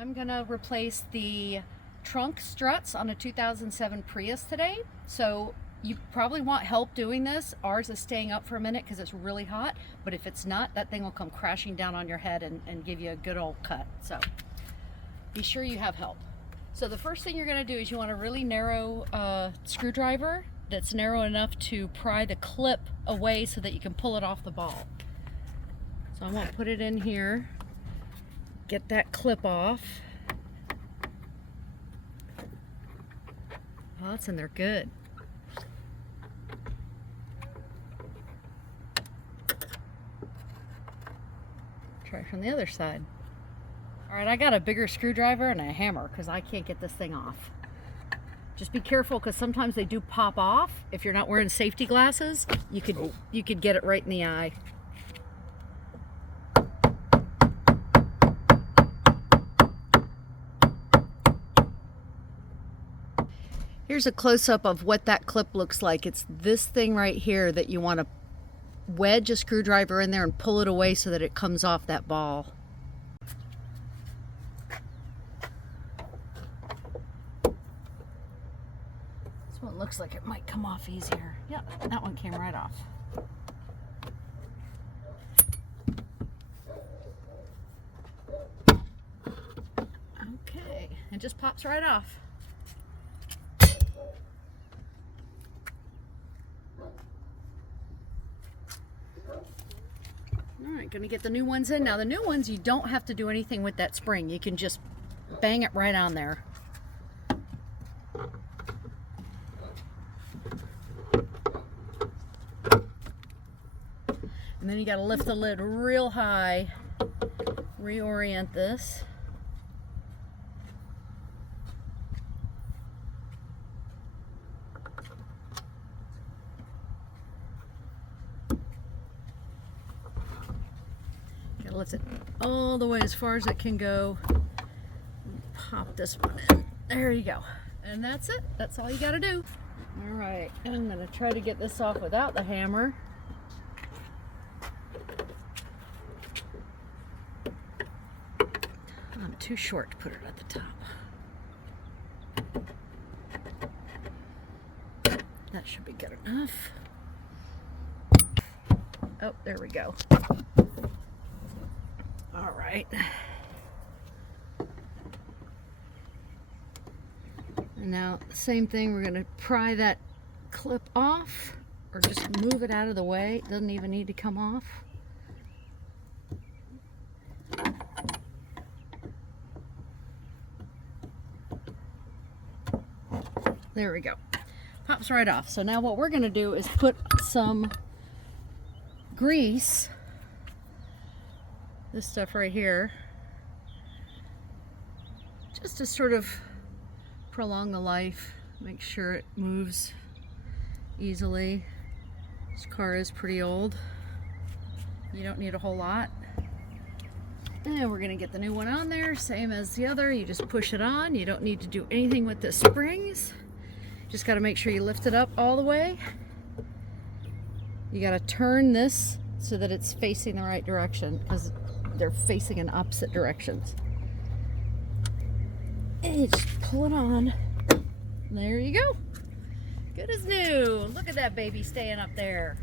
I'm gonna replace the trunk struts on a 2007 Prius today. So you probably want help doing this. Ours is staying up for a minute because it's really hot, but if it's not, that thing will come crashing down on your head and give you a good old cut. So be sure you have help. So the first thing you're gonna do is you want a really narrow screwdriver that's narrow enough to pry the clip away so that you can pull it off the ball. So I'm gonna put it in here, get that clip off. Oh, it's in there good. Try from the other side. All right, I got a bigger screwdriver and a hammer because I can't get this thing off. Just be careful because sometimes they do pop off. If you're not wearing safety glasses, you could get it right in the eye. Here's a close-up of what that clip looks like. It's this thing right here that you want to wedge a screwdriver in there and pull it away so that it comes off that ball. This one looks like it might come off easier. Yep, that one came right off. Okay, it just pops right off. Alright, gonna get the new ones in. Now the new ones, you don't have to do anything with that spring. You can just bang it right on there. And then you gotta lift the lid real high, reorient this. Lift it all the way as far as it can go. Pop this one in. There you go. And that's it. That's all you got to do. All right. I'm going to try to get this off without the hammer. I'm too short to put it at the top. That should be good enough. Oh, there we go. All right. And now, same thing, we're going to pry that clip off or just move it out of the way. It doesn't even need to come off. There we go. Pops right off. So now what we're going to do is put some grease, this stuff right here, just to sort of prolong the life, make sure it moves easily. This car is pretty old. You don't need a whole lot. And we're gonna get the new one on there, same as the other. You just push it on. You don't need to do anything with the springs. Just gotta make sure you lift it up all the way. You gotta turn this so that it's facing the right direction because they're facing in opposite directions. And you just pull it on. There you go. Good as new. Look at that baby staying up there.